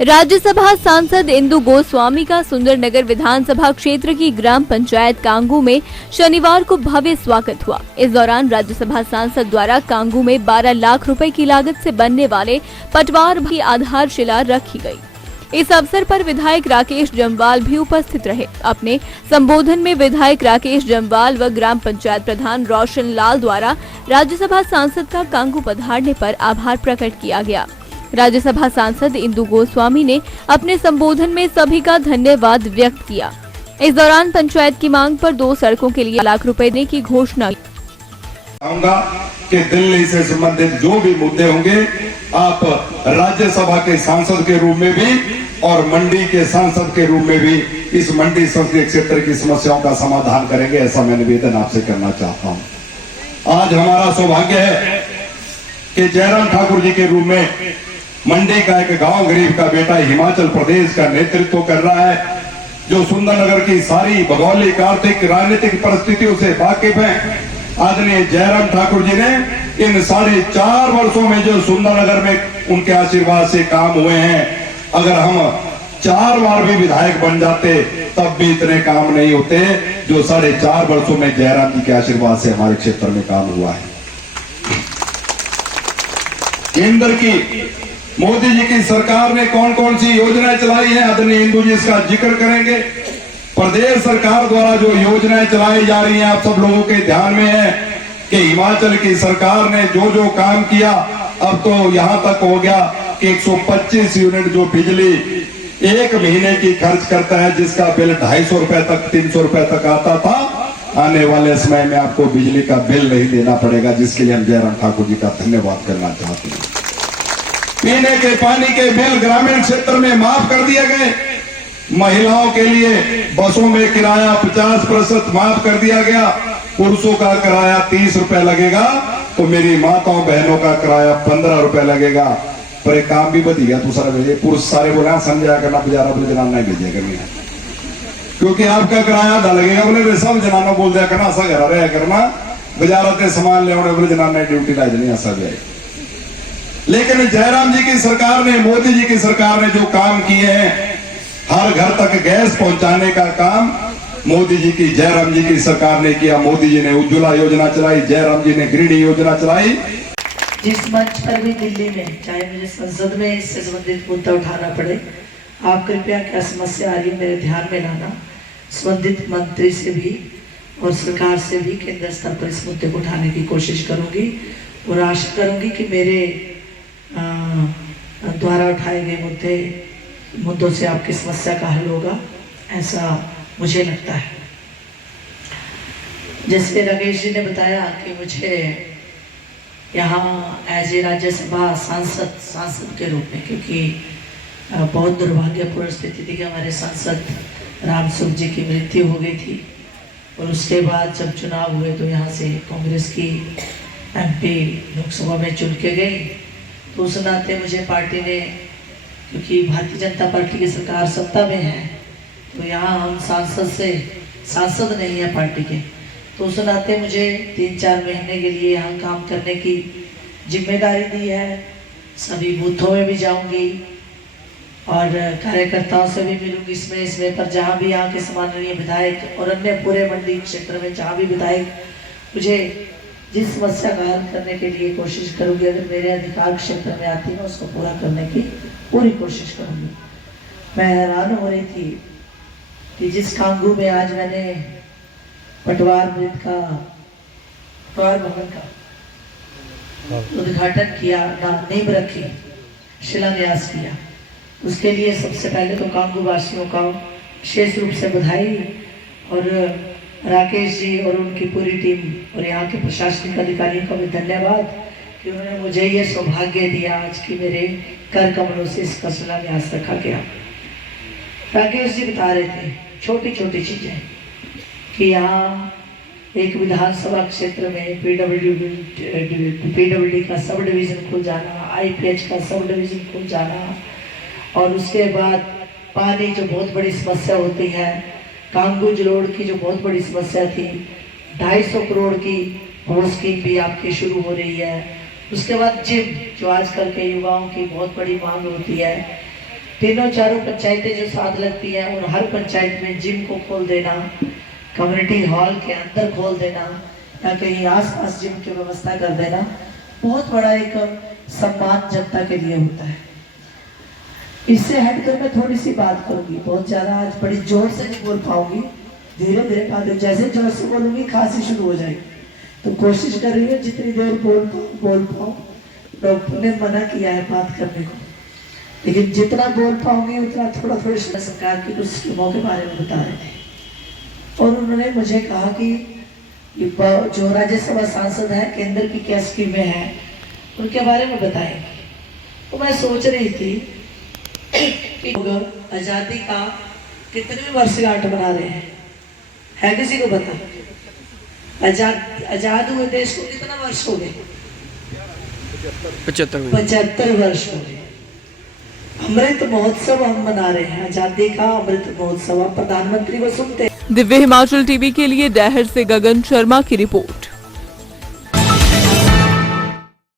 राज्यसभा सांसद इंदु गोस्वामी का सुंदरनगर विधानसभा क्षेत्र की ग्राम पंचायत कांगू में शनिवार को भव्य स्वागत हुआ। इस दौरान राज्यसभा सांसद द्वारा कांगू में 12 लाख रुपए की लागत से बनने वाले पटवार की आधारशिला रखी गई। इस अवसर पर विधायक राकेश जम्वाल भी उपस्थित रहे। अपने संबोधन में विधायक राकेश जम्वाल व ग्राम पंचायत प्रधान रोशन लाल द्वारा राज्यसभा सांसद का कांगू पधारने पर आभार प्रकट किया गया। राज्यसभा सांसद इंदु गोस्वामी ने अपने संबोधन में सभी का धन्यवाद व्यक्त किया। इस दौरान पंचायत की मांग पर 2 सड़कों के लिए लाख रुपए देने की घोषणा की। चाहूंगा कि दिल्ली से संबंधित जो भी मुद्दे होंगे आप राज्यसभा के सांसद के रूप में भी और मंडी के सांसद के रूप में भी इस मंडी संसदीय क्षेत्र की समस्याओं का समाधान करेंगे, ऐसा मैं निवेदन आपसे करना चाहता हूं। आज हमारा सौभाग्य है कि जयराम ठाकुर जी के रूप में मंडी का एक गांव गरीब का बेटा हिमाचल प्रदेश का नेतृत्व कर रहा है, जो सुंदरनगर की सारी भौगोलिक, आर्थिक, राजनीतिक परिस्थितियों से वाकिफ है। आदरणीय जयराम ठाकुर जी ने इन 4.5 वर्षों में जो सुंदरनगर में उनके आशीर्वाद से काम हुए हैं, अगर हम 4 बार भी विधायक बन जाते तब भी इतने काम नहीं होते जो 4.5 वर्षों में जयराम जी के आशीर्वाद से हमारे क्षेत्र में काम हुआ है। केंद्र की मोदी जी की सरकार ने कौन कौन सी योजनाएं चलाई हैं, आदरणीय इंदु जी इसका जिक्र करेंगे। प्रदेश सरकार द्वारा जो योजनाएं चलाई जा रही हैं, आप सब लोगों के ध्यान में है कि हिमाचल की सरकार ने जो जो काम किया, अब तो यहां तक हो गया कि 125 यूनिट जो बिजली 1 महीने की खर्च करता है, जिसका बिल 250 रुपए तक 300 रुपए तक आता था, आने वाले समय में आपको बिजली का बिल नहीं देना पड़ेगा, जिसके लिए हम जयराम ठाकुर जी का धन्यवाद करना चाहते हैं। पीने के पानी के बिल ग्रामीण क्षेत्र में माफ कर दिए गए। महिलाओं के लिए बसों में किराया 50% माफ कर दिया गया। पुरुषों का किराया 30 रुपए लगेगा, तो मेरी माताओं बहनों का किराया 15 रुपए लगेगा। पर एक काम भी बदी गया, दूसरा भेजे पुरुष सारे बोले समझा करना, बेचारा बोले जनाना नहीं भेजे करनी है, क्योंकि आपका किराया आधा लगेगा। बोले सब जनाना बोल दिया करना, ऐसा घर रहा करना, बाजारते सामान ले बोले जनाना ड्यूटी ला देनी, ऐसा जाए। लेकिन जयराम जी की सरकार ने, मोदी जी की सरकार ने जो काम किए हैं, हर घर तक गैस पहुंचाने का काम मोदी जी की, जयराम जी की सरकार ने किया। मोदी जी ने उज्ज्वला योजना चलाई, जयराम जी ने गृहिणी योजना चलाई। जिस मंच पर भी दिल्ली में, चाहे मुझे संसद में इससे संबंधित मुद्दा उठाना पड़े, आप कृपया क्या समस्या आ रही है मेरे ध्यान में लाना। संबंधित मंत्री से भी और सरकार से भी केंद्र स्तर पर इस मुद्दे को उठाने की कोशिश करूंगी और आशा करूंगी कि मेरे द्वारा उठाए गए मुद्दों से आपकी समस्या का हल होगा, ऐसा मुझे लगता है। जैसे राकेश जी ने बताया कि मुझे यहाँ एज ए राज्यसभा सांसद के रूप में, क्योंकि बहुत दुर्भाग्यपूर्ण स्थिति थी कि हमारे सांसद रामसुख जी की मृत्यु हो गई थी और उसके बाद जब चुनाव हुए तो यहाँ से कांग्रेस की MP लोकसभा में चुन के गई। तो उस नाते मुझे पार्टी ने, क्योंकि भारतीय जनता पार्टी की सरकार सत्ता में है, तो यहाँ हम सांसद नहीं है पार्टी के, तो उस नाते मुझे 3-4 महीने के लिए यहाँ काम करने की जिम्मेदारी दी है। सभी बूथों में भी जाऊंगी और कार्यकर्ताओं से भी मिलूंगी इसमें पर जहाँ भी यहाँ के सम्माननीय विधायक और अन्य पूरे मंडी क्षेत्र में जहाँ भी विधायक मुझे जिस समस्या का हल करने के लिए कोशिश करूंगी, अगर मेरे अधिकार क्षेत्र में आती है उसको पूरा करने की पूरी कोशिश करूंगी। मैं हैरान हो रही थी कि जिस कांगू में आज मैंने पटवार भवन का उद्घाटन किया, नींव रखी, शिलान्यास किया, उसके लिए सबसे पहले तो कांगू वासियों का विशेष रूप से बधाई और राकेश जी और उनकी पूरी टीम और यहाँ के प्रशासनिक अधिकारियों का भी धन्यवाद कि उन्होंने मुझे ये सौभाग्य दिया आज की मेरे कर कमलों से इसका शिलान्यास रखा गया। राकेश जी बता रहे थे छोटी छोटी चीजें कि यहाँ एक विधानसभा क्षेत्र में पीडब्ल्यूडी का सब डिवीजन खुल जाना, IPH का सब डिवीजन खुल जाना, और उसके बाद पानी जो बहुत बड़ी समस्या होती है, कांगूज रोड की जो बहुत बड़ी समस्या थी, 250 करोड़ की रोड स्कीम भी आपकी शुरू हो रही है। उसके बाद जिम, जो आजकल के युवाओं की बहुत बड़ी मांग होती है, तीनों चारों पंचायतें जो साथ लगती हैं और हर पंचायत में जिम को खोल देना, कम्युनिटी हॉल के अंदर खोल देना या कहीं आसपास जिम की व्यवस्था कर देना बहुत बड़ा एक सम्मान जनता के लिए होता है। इससे हटकर मैं थोड़ी सी बात करूंगी, बहुत ज्यादा आज बड़ी जोर से नहीं बोल पाऊंगी, धीरे धीरे बात, जैसे जोर से बोलूंगी खांसी शुरू हो जाएगी, तो कोशिश कर रही है जितनी देर बोल पाऊँ। डॉक्टर ने मना किया है बात करने को, लेकिन जितना बोल पाऊंगी उतना थोड़ा सरकार की कुछ स्कीमों के बारे में बता रहे थे और उन्होंने मुझे कहा कि जो राज्यसभा सांसद है केंद्र की क्या स्कीमें हैं उनके बारे में बताएंगे। तो मैं सोच रही थी कि आजादी का कितने वर्षगांठ मना रहे हैं, है किसी को पता? आजाद हुए देश को कितना वर्ष हो गए? 75 वर्ष हो गए। अमृत महोत्सव हम मना रहे हैं, आजादी का अमृत महोत्सव। प्रधानमंत्री को सुनते। दिव्य हिमाचल टीवी के लिए डैहर से गगन शर्मा की रिपोर्ट।